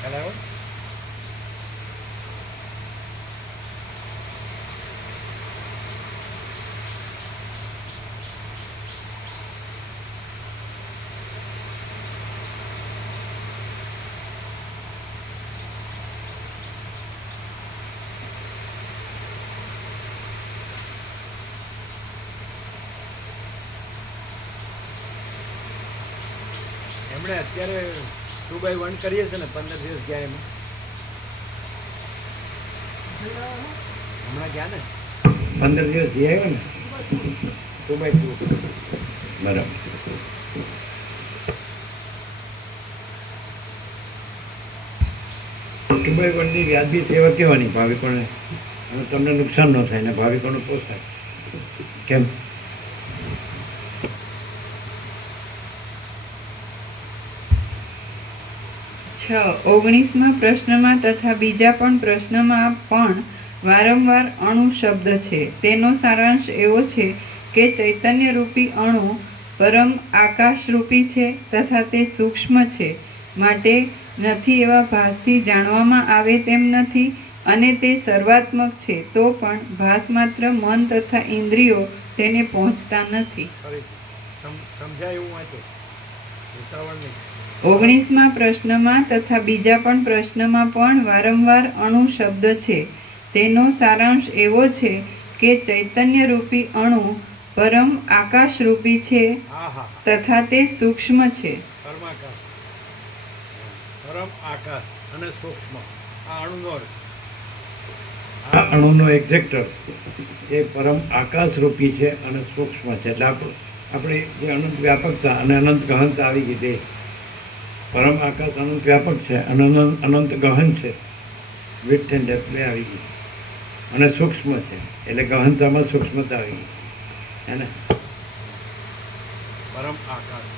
ખ્યાલ એમણે અત્યારે 2x1 કરીએ છે ને 15 દિવસ ગયા એમાં હમણાં ગયા ને 15 દિવસ જઈ આવ્યો ને 2x2 બરાબર. 2x1 ની વ્યાજબી સેવા કહેવાની ભાવિકોને, અને તમને નુકસાન ન થાય ને ભાવિકોને પોસાય. કેમ? 19માં પ્રશ્નમાં તથા બીજા પણ પ્રશ્નમાં પણ વારંવાર અણુ શબ્દ છે. તેનો સારાંશ એવો છે કે ચૈતન્ય રૂપી અણુ પરમ આકાશરૂપી છે તથા તે સૂક્ષ્મ છે, માટે નથી એવા ભાસથી જાણવામાં આવે તેમ નથી, અને તે સર્વાત્મક છે, તો પણ ભાસ માત્ર મન તથા ઇન્દ્રિયો તેને પહોંચતા નથી. 19માં પ્રશ્નમાં તથા બીજા પણ પ્રશ્નમાં પણ વારંવાર અણુ શબ્દ છે. તેનો સારાંશ એવો છે કે ચૈતન્ય રૂપી અણુ પરમ આકાશરૂપી છે તથા તે સૂક્ષ્મ છે. પરમ આકાશ અને સૂક્ષ્મ આ અણુનો એક્ઝેક્ટર એ પરમ આકાશ રૂપી છે અને સૂક્ષ્મ છે. એટલે આપણે જે અનંત વ્યાપકતા અને અનંત ગહનતા આવી ગઈ તે પરમ આકાશ અનંત વ્યાપક છે અને અનંત ગહન છે, વિડ્થ એન્ડ ડેપ્થ આવી ગઈ, અને સૂક્ષ્મ છે એટલે ગહનતામાં સૂક્ષ્મતા આવી ગઈ હે ને. પરમ આકાશ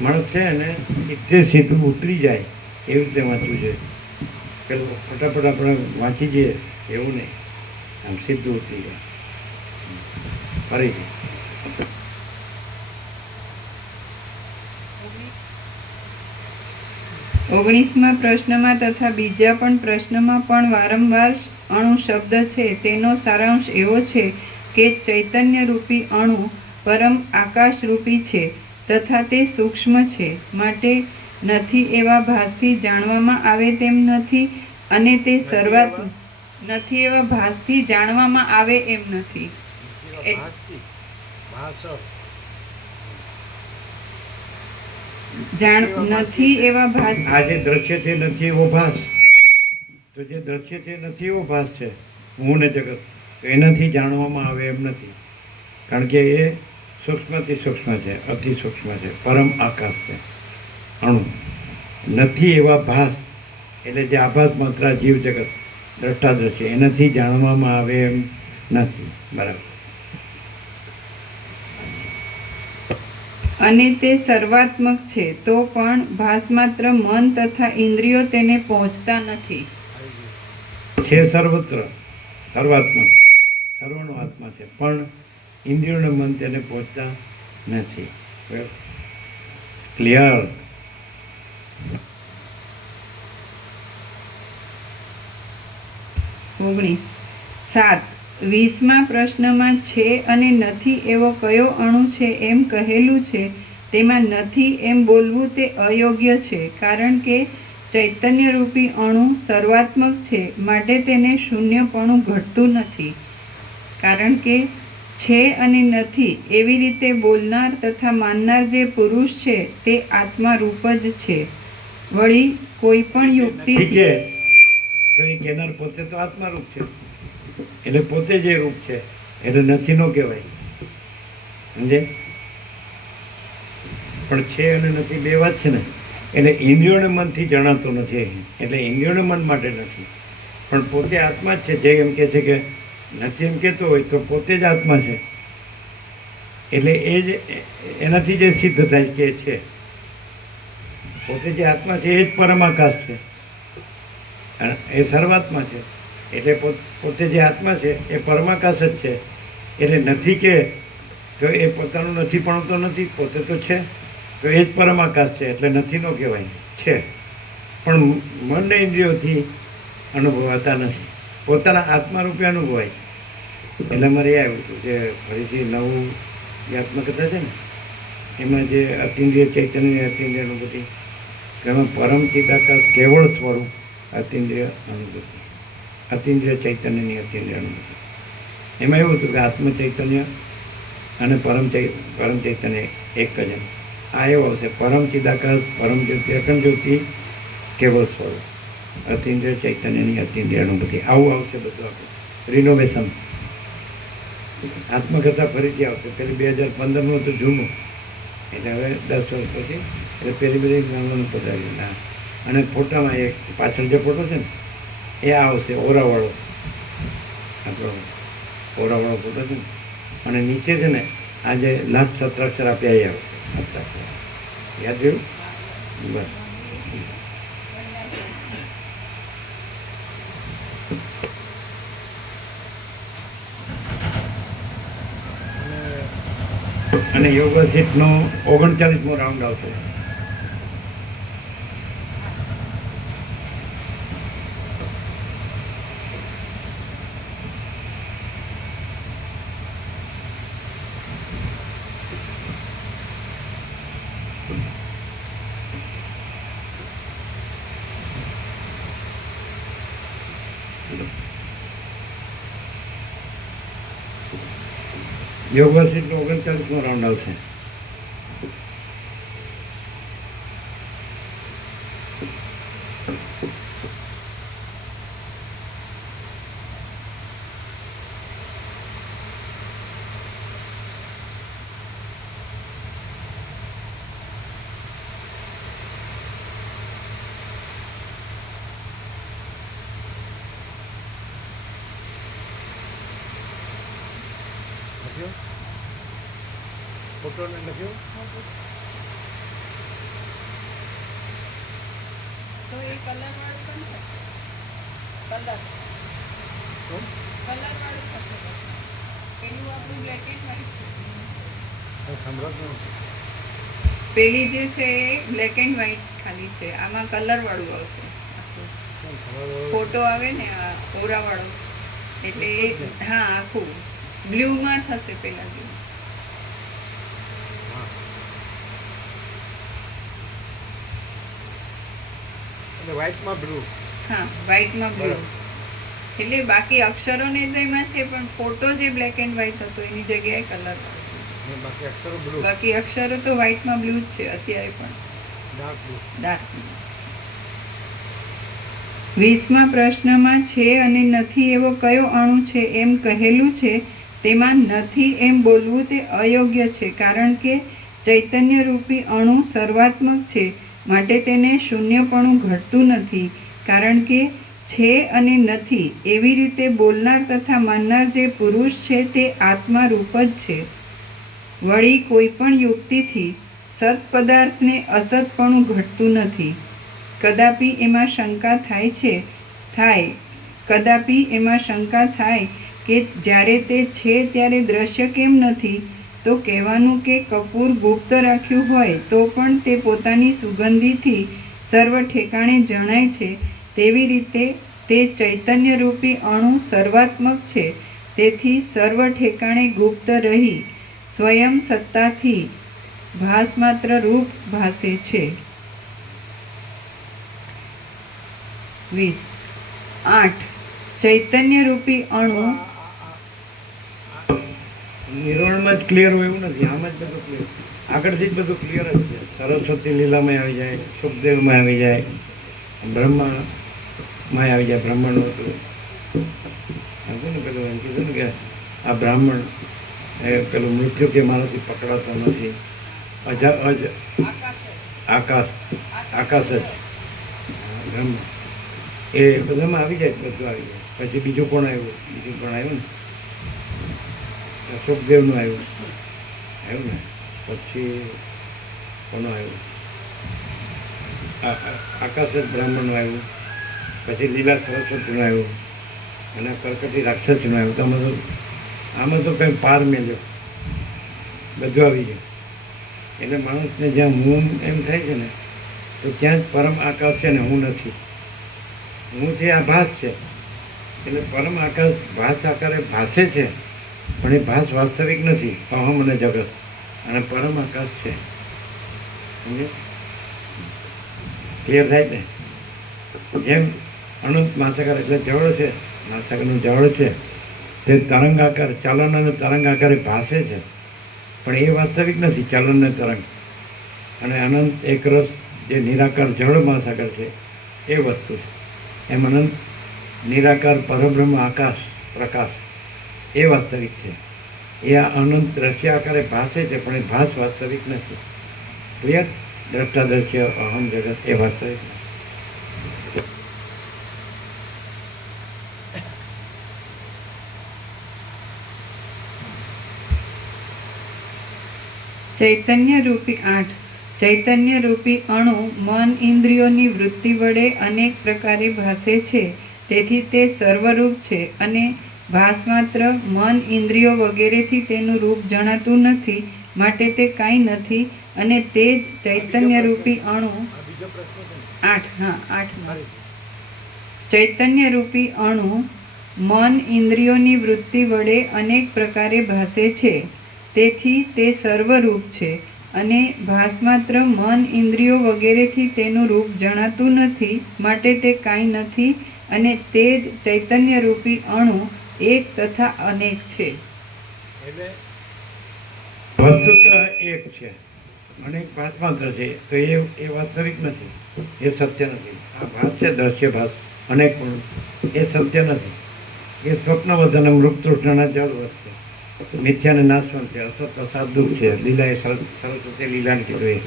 માણસ છે ને એટલે સીધું ઉતરી જાય એવી રીતે વાંચવું છે. પેલું ફટાફટ આપણે વાંચી જઈએ એવું નહીં, આમ સીધું ઉતરી જાય. ફરીથી 19માં પ્રશ્નમાં તથા બીજા પણ પ્રશ્નમાં પણ વારંવાર અણુ શબ્દ છે. તેનો સારાંશ એવો છે કે ચૈતન્ય રૂપી અણુ પરમ આકાશરૂપી છે તથા તે સૂક્ષ્મ છે, માટે નથી એવા ભાસથી જાણવામાં આવે તેમ નથી, અને તે સર્વાત્મક નથી એવા ભાસથી જાણવામાં આવે એમ નથી. નથી એવા ભાસ. આ જે દ્રશ્ય છે નથી એવો ભાસ, તો જે દ્રશ્ય છે નથી એવો ભાસ છે, હું ને જગત, તો એનાથી જાણવામાં આવે એમ નથી, કારણ કે એ સૂક્ષ્મથી સૂક્ષ્મ છે, અતિ સૂક્ષ્મ છે, પરમ આકાશ છે, અણુ નથી એવા ભાસ. એટલે જે આભાસ માત્ર જીવ જગત દ્રષ્ટા દ્રશ્ય એનાથી જાણવામાં આવે એમ નથી. બરાબર. અને તે સર્વાત્મક છે, તો પણ ભાસ માત્ર મન તથા ઇન્દ્રિયો તેને પહોંચતા નથી. છે સર્વત્ર, સર્વાત્મક, સર્વનો આત્મા છે, પણ ઇન્દ્રિયોને મન તેને પહોંચતા નથી. ક્લિયર? 7. 20માં પ્રશ્નમાં છે અને નથી એવો કયો અણુ છે એમ કહેલું છે, તેમાં નથી એમ બોલવું તે અયોગ્ય છે, કારણ કે ચૈતન્ય રૂપી અણુ સર્વાત્મક છે, માટે તેને શૂન્યપણું ઘટતું નથી. કારણ કે છે અને નથી એવી રીતે બોલનાર તથા માનનાર જે પુરુષ છે તે આત્મા રૂપ જ છે. વળી કોઈ પણ યુક્તિ તો એ કહેનાર પોતે તો આત્મારૂપ છે, એટલે પોતે જે રૂપ છે, એટલે નથી નો કહેવાય. સમજે? પણ છે અને નથી બે વાત છે ને, એટલે ઇન્દ્રિયોને મનથી જણાતો નથી, એટલે ઇન્દ્રિયોને મન માટે નથી, પણ પોતે આત્મા જ છે. જે એમ કહે છે કે નથી એમ કહેતો હોય તો પોતે જ આત્મા છે, એટલે એ જ એનાથી જે સિદ્ધ થાય કે છે પોતે જે આત્મા છે એ જ પરમાકાશ છે, એ સર્વાત્મા છે, એટલે પોતે જે આત્મા છે એ પરમાકાશ જ છે. એટલે નથી કે તો એ પોતાનું નથી પણ તો નથી, પોતે તો છે, તો એ જ પરમાકાશ છે, એટલે નથી નો કહેવાય, છે. પણ મન ને ઇન્દ્રિયોથી અનુભવાતા નથી, પોતાના આત્મારૂપે અનુભવાય. એટલે અમારે એ આવ્યું હતું કે ફરીથી નવું જે આત્મકથા છે ને એમાં જે અતિન્દ્રિય ચૈતન્ય અતિન્દ્રિય અનુભૂતિ, એમાં પરમ ચિદાકાશ કેવળ સ્વરૂપ અતિન્દ્રિય અનુભૂતિ, અતિન્દ્રિય ચૈતન્યની અતિન્દ્રિય અનુભૂતિ. એમાં એવું હતું કે આત્મ ચૈતન્ય અને પરમ ચૈતન્ય એક જ એમ. આ એવો આવશે પરમ ચિદાકાશ પરમ જ્યોતિ અખંડ જ્યોતિ કેવળ સ્વરૂપ અતિન્દ્રિય ચૈતન્યની અતિન્દ્રિય અનુભૂતિ. આવું આવશે બધું આપણે રિનોવેશન. આત્મકથા ફરીથી આવશે. પેલી 2015નું હતું જૂનું, એટલે હવે 10 વર્ષ પછી એટલે પેલી બધી નાનું પધાર્યું ના. અને ફોટામાં એક પાછળ જે ફોટો છે ને એ આવશે ઓરાવાળો, આપણો ઓરાવાળો ફોટો છે ને, અને નીચે છે ને આ જે લાસ્ટ સત્રાક્ષર આપ્યા એ આવશે સત્રાક્ષર. યાદ રહ્યું? બસ. અને યોગા સીટનો 39મો રાઉન્ડ આવશે. યોગા સીટનો 39મો રાઉન્ડ આવશે. ફોટો ને લખ્યું તો એ કલર વાળું પણ થશે. કલર વાળું થશે. પેલું આપણું બ્લેક એન્ડ વ્હાઈટ. પેલી જે છે એ બ્લેક એન્ડ વ્હાઈટ ખાલી છે, આમાં કલર વાળું આવશે. ફોટો આવે ને આ ઓરા વાળો, એટલે હા આખું બ્લ્યુમાં થશે. પેલા જેવું વ્હાઈટમાં બ્લુ. હા, વ્હાઈટમાં બ્લુ. એટલે બાકી અક્ષરો ને તો એમાં છે, પણ ફોટો જે બ્લેક એન્ડ વ્હાઈટ હતો એની જગ્યાએ કલર. બાકી અક્ષરો બ્લુ. બાકી અક્ષરો તો વ્હાઈટમાં બ્લુ જ છે અત્યારે પણ. Dark blue. ડાર્ક. 20મા પ્રશ્નમાં છે અને નથી એવો કયો અણુ છે એમ કહેલું છે, તેમાં નથી એમ બોલવું તે અયોગ્ય છે, કારણ કે ચૈતન્ય રૂપી અણુ સર્વાત્મક છે, માટે તેને શૂન્યપણું ઘટતું નથી. કારણ કે છે અને નથી એવી રીતે બોલનાર તથા માનનાર જે પુરુષ છે તે આત્મા રૂપ જ છે. વળી કોઈ પણ યુક્તિથી સત પદાર્થને અસતપણું ઘટતું નથી. કદાપી એમાં શંકા થાય કે જ્યારે તે છે ત્યારે દ્રશ્ય કેમ નથી, તો કહેવાનું કે કપૂર ગુપ્ત રાખ્યું હોય તો પણ તે પોતાની સુગંધીથી સર્વ ઠેકાણે જણાય છે. તેવી રીતે તે ચૈતન્ય રૂપી અણુ સર્વાત્મક છે, તેથી સર્વ ઠેકાણે ગુપ્ત રહી સ્વયં સત્તાથી ભાસમાત્ર રૂપ ભાસે છે. 8. ચૈતન્ય રૂપી અણુ નિર્વાણમાં જ ક્લિયર હોય એવું નથી, આમાં જ બધું ક્લિયર. આગળથી જ બધું ક્લિયર જ છે. સરસ્વતી લીલામાં આવી જાય, સુખદેવમાં આવી જાય, બ્રહ્મામાં આવી જાય. બ્રાહ્મણનું હતું ને પેલું એમ કીધું ને કે આ બ્રાહ્મણ એ પેલું મૃત્યુ કે મારાથી પકડાતો નથી. આકાશ જ બ્રહ્મ એ બધામાં આવી જાય, બધું આવી જાય. પછી બીજું કોણ આવ્યું ને સુખદેવનું આવ્યું ને, પછી કોનું આવ્યું આકાશ જ બ્રાહ્મણનું આવ્યું, પછી લીલા સરસ્વતીનું આવ્યું, અને કરકટી રાક્ષસનું આવ્યું. તો આમાં તો કંઈ પાર મેલ્યો, બધું આવી જાય. એટલે માણસને જ્યાં મૂમ એમ થાય છે ને તો ત્યાં જ પરમ આકાશ છે ને હું નથી. હું છે આ ભાસ છે. એટલે પરમ આકાશ ભાસ આકારે ભાસે છે, પણ એ ભાસ વાસ્તવિક નથી. અહમ અને જગત અને પરમ આકાશ છે. સમજે? ક્લિયર થાય ને? જેમ અનંત મહાસાગર એટલે જળ છે, મહાસાગરનું જળ છે, તે તરંગ આકાર ચલન અને તરંગ આકારે ભાસે છે, પણ એ વાસ્તવિક નથી. ચલન ને તરંગ અને અનંત એકરસ જે નિરાકાર જળ મહાસાગર છે એ વસ્તુ છે. એમ અનંત નિરાકાર પરબ્રહ્મ આકાશ પ્રકાશ એ વાસ્તવિક છે. એ આ અનંત દ્રશ્ય આકારે ભાસે છે, પણ એ ભાસ વાસ્તવિક નથી. ક્લિયર? દ્રષ્ટા દ્રશ્ય અહમ જગત એ વાસ્તવિક નથી. ચૈતન્ય રૂપી 8 ચૈતન્ય રૂપી અણુ મન ઇન્દ્રિયોની વૃત્તિ વડે અનેક પ્રકારે ભાસે છે, તેથી તે સર્વરૂપ છે અને ભાસ માત્ર મન ઇન્દ્રિયો વગેરેથી તેનું રૂપ જણાતું નથી, માટે તે કાંઈ નથી. અને તે જ ચૈતન્ય રૂપી અણુ આ બીજો પ્રશ્ન છે ને? 8 ચૈતન્ય રૂપી અણુ મન ઇન્દ્રિયોની વૃત્તિ વડે અનેક પ્રકારે ભાસે છે, તેથી તે સર્વરૂપ છે અને ભાસ માત્ર મન ઇન્દ્રિયો વગેરેથી તેનું રૂપ જણાતું નથી, માટે તે કાંઈ નથી. અને તે જ ચૈતન્ય રૂપી અણુ એક તથા અનેક છે. એટલે વસ્તુત એક છે, અનેક ભાસ માત્ર છે, તો એ વાસ્તવિક નથી. એ સત્ય નથી. આ ભાસ છે દ્રશ્ય ભાસ અનેક, પણ એ સત્ય નથી. એ સ્વપ્નવધન મૃગ તૃષ્ણના જળવત છે, મિથ્યાને નાશવંત છે, અસત અસાત દુઃખ છે, લીલા એ સરસ્વતી લીલાને કીધું એ.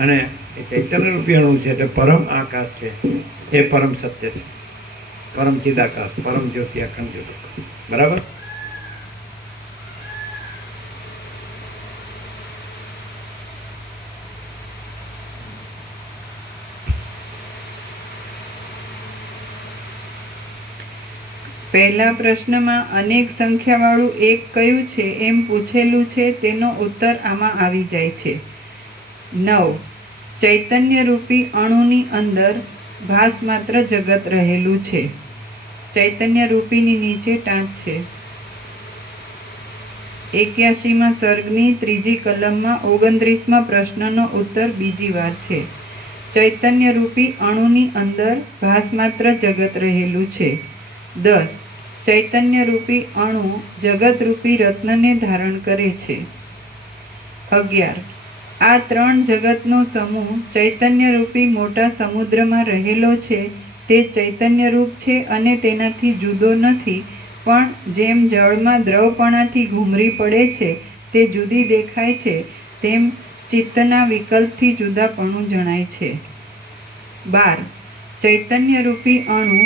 અને એ ચૈતન્ય રૂપી અણુ છે એટલે પરમ આકાશ છે, એ પરમ સત્ય છે, પરમ ચિદાકાશ, પરમ જ્યોતિ, અખંડ જ્યોતિ. બરાબર? પહેલા પ્રશ્નમાં અનેક સંખ્યાવાળું એક કયું છે એમ પૂછેલું છે, તેનો ઉત્તર આમાં આવી જાય છે. 9 ચૈતન્ય રૂપી અણુની અંદર ભાસ માત્ર જગત રહેલું છે. ચૈતન્ય રૂપીની નીચે ટાંચ છે. 81માં સર્ગની 3જી કલમમાં 29મા પ્રશ્નનો ઉત્તર બીજી વાર છે. ચૈતન્ય રૂપી અણુની અંદર ભાસ માત્ર જગત રહેલું છે. 10 ચૈતન્ય રૂપી અણુ જગત રૂપી રત્નને ધારણ કરે છે. 11 આ ત્રણ જગતનો સમૂહ ચૈતન્ય રૂપી મોટા સમુદ્રમાં રહેલો છે, તે ચૈતન્ય રૂપ છે અને તેનાથી જુદો નથી, પણ જેમ જળમાં દ્રવપણાથી ઘૂમરી પડે છે તે જુદી દેખાય છે, તેમ ચિત્તના વિકલ્પથી જુદાપણું જણાય છે. 12 ચૈતન્ય રૂપી અણુ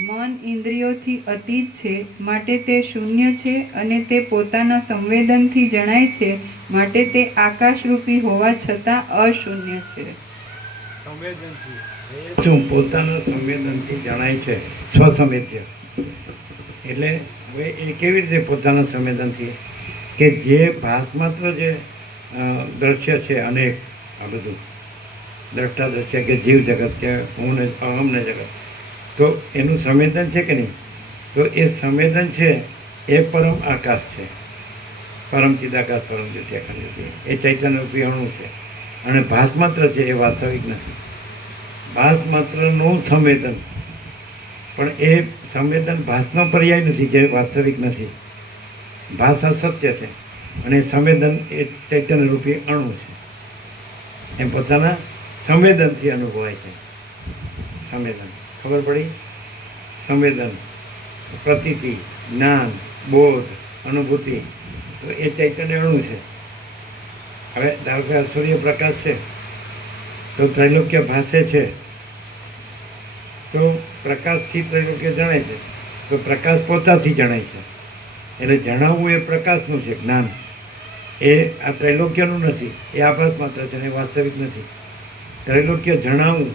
મન ઇન્દ્રિયોથી અતીત છે, માટે તે શૂન્ય છે અને તે પોતાના સંવેદનથી જણાય છે, માટે તે આકાશરૂપી હોવા છતાં અશૂન્ય છે. સંવેદનથી શું પોતાના સંવેદનથી જણાય છે? સ્વસંવેદ્ય. એટલે હવે એ કેવી રીતે પોતાના સંવેદનથી? કે જે ભાસ માત્ર જે દ્રશ્ય છે અનેક, આ બધું દ્રષ્ટા દ્રશ્ય કે જીવ જગત કે હું ને અહમ ને જગત, તો એનું સંવેદન છે કે નહીં? તો એ સંવેદન છે એ પરમ આકાશ છે, પરમ ચિદાકાશ, પરમ જ્યોતિ, અખંડ જ્યોતિ. એ ચૈતન્ય રૂપી અણુ છે અને ભાસ માત્ર છે, એ વાસ્તવિક નથી. ભાસ માત્રનું સંવેદન, પણ એ સંવેદન ભાસનો પર્યાય નથી, જે વાસ્તવિક નથી. ભાસ અસત્ય છે અને સંવેદન એ ચૈતન્ય રૂપી અણુ છે. એમ પોતાના સંવેદનથી અનુભવાય છે. સંવેદન ખબર પડી? સંવેદન, પ્રતીતિ, જ્ઞાન, બોધ, અનુભૂતિ, તો એ ચૈતન્ય અણુ છે. હવે ધારો કે સૂર્યપ્રકાશ છે તો ત્રૈલોક્ય ભાસે છે, તો પ્રકાશથી ત્રૈલોક્ય જણાય છે, તો પ્રકાશ પોતાથી જણાય છે. એટલે જણાવવું એ પ્રકાશનું છે, જ્ઞાન. એ આ ત્રૈલોક્યનું નથી, એ આભાસ માત્ર છે, એ વાસ્તવિક નથી. ત્રૈલોક્ય જણાવવું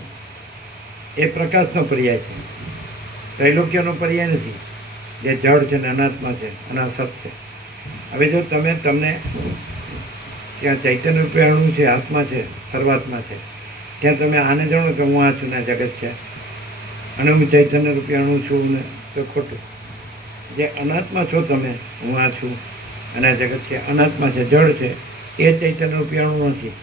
એ પ્રકાશનો પર્યાય છે, ત્રૈલોક્યનો પર્યાય નથી, જે જળ છે ને અનાત્મા છે, અનાસત છે. હવે જો તમને ત્યાં ચૈતન્ય રૂપે અણુ છે, આત્મા છે, સર્વાત્મા છે, ત્યાં તમે આને જાણો કે હું આ છું ને આ જગત છે અને હું ચૈતન્ય રૂપી અણુ છું ને, તો ખોટું. જે અનાત્મા છો તમે, હું આ છું અને આ જગત છે, અનાત્મા છે, જળ છે, એ ચૈતન્ય રૂપી અણુ નથી.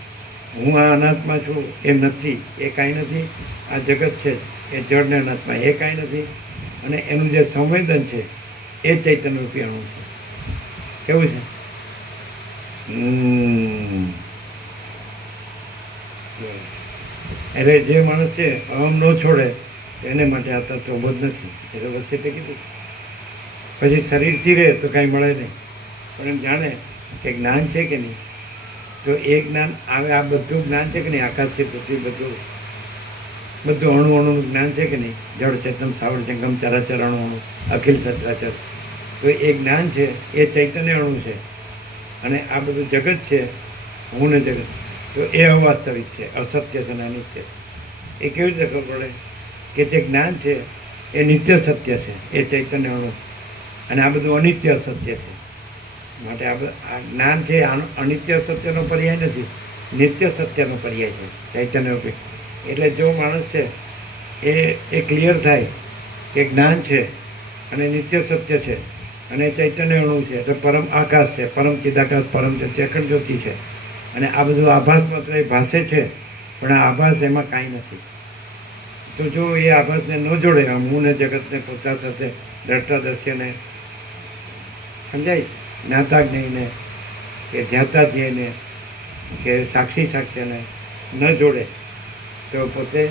હું આ અનાત્મા છું એ નથી, એ કાંઈ નથી. આ જગત છે એ જળ ને અનાત્મા એ કાંઈ નથી. અને એનું જે સંવેદન છે એ ચૈતન્ય રૂપી અણુ છે. કેવું છે? એટલે જે માણસ છે અહમ ન છોડે એને માટે આ તત્વ જ નથી. એ તો વસ્તુ એટલે કીધું. પછી શરીરથી રહે તો કાંઈ મળે નહીં, પણ એમ જાણે કે જ્ઞાન છે કે નહીં. તો એ જ્ઞાન આવે, આ બધું જ્ઞાન છે કે નહીં, આકાશ છે, પૃથ્વી, બધું અણુ અણુનું જ્ઞાન છે કે નહીં, જળ ચેતન સ્થાવર જંગમ ચરાચર અણુ અણુ અખિલ સચરાચર. તો એ જ્ઞાન છે એ ચૈતન્ય અણુ છે. અને આ બધું જગત છે, હું ને જગત, તો એ અવાસ્તવિક છે, અસત્ય છે અને અનિત્ય. એ કેવી રીતે ખબર પડે કે જે જ્ઞાન છે એ નિત્ય સત્ય છે, એ ચૈતન્ય અણુ, અને આ બધું અનિત્ય અસત્ય છે. માટે આ જ્ઞાન છે અનિત્ય સત્યનો પર્યાય નથી, નિત્ય સત્યનો પર્યાય છે, ચૈતન્ય રૂપી. એટલે જો માણસ છે એ ક્લિયર થાય કે જ્ઞાન છે અને નિત્ય સત્ય છે અને ચૈતન્ય અણુ છે, એટલે પરમ આકાશ છે, પરમ ચિદાકાશ, પરમ અખંડ જ્યોતિ છે. અને આ બધું આભાસ માત્ર એ ભાષે છે, પણ આ આભાસ એમાં કાંઈ નથી. તો જો એ આભાસને ન જોડે, આમ હું ને જગતને પોતા સાથે દ્રષ્ટા દ્રશ્યને સમજાય, જ્ઞાતા જ્ઞેયને કે ધ્યાતા ધ્યેયને કે સાક્ષી સાક્ષ્યને ન જોડે, તો પોતે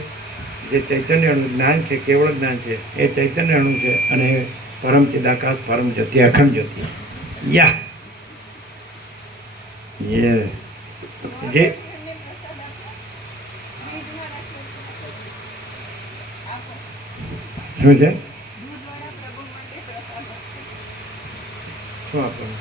જે ચૈતન્ય અણુ જ્ઞાન છે, કેવળ જ્ઞાન છે, એ ચૈતન્ય અણુ છે. અને એ પરમ ચિદાકાશ, પરમ જ્યોતિ, અખંડ જ્યોતિ. યા જે શું છે? શું આપણને